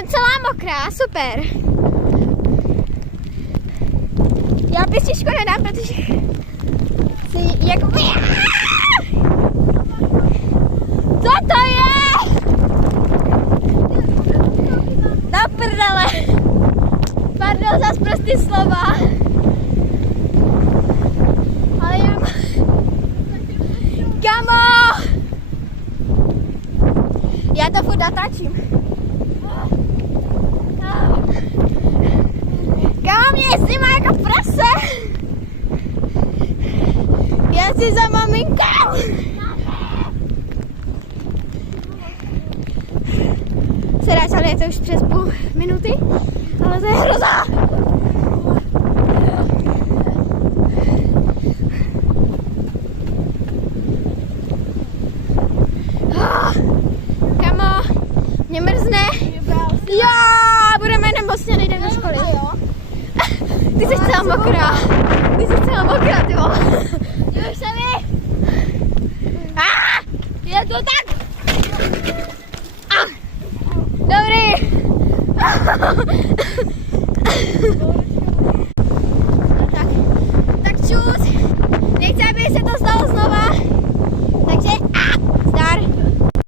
jsem celá mokrá, super. Já pěstičku nedám, protože si jako... Co to je? Na prdele. Pardon za sprostý slova. Ale já mám... Kamo! Já to furt natáčím. Kamo, mě je zima jako prase. Já si za maminkou. Sedáč, ale je to už přes půl minuty, ale to je hroza. Kamo, mě mrzne. Jo, budeme nemocně, nejdeme do školy. Ty jsi celá mokrá. Ty jsi celá mokrá, ty vole. Jdeš se mi. Je to tak. Dobrý.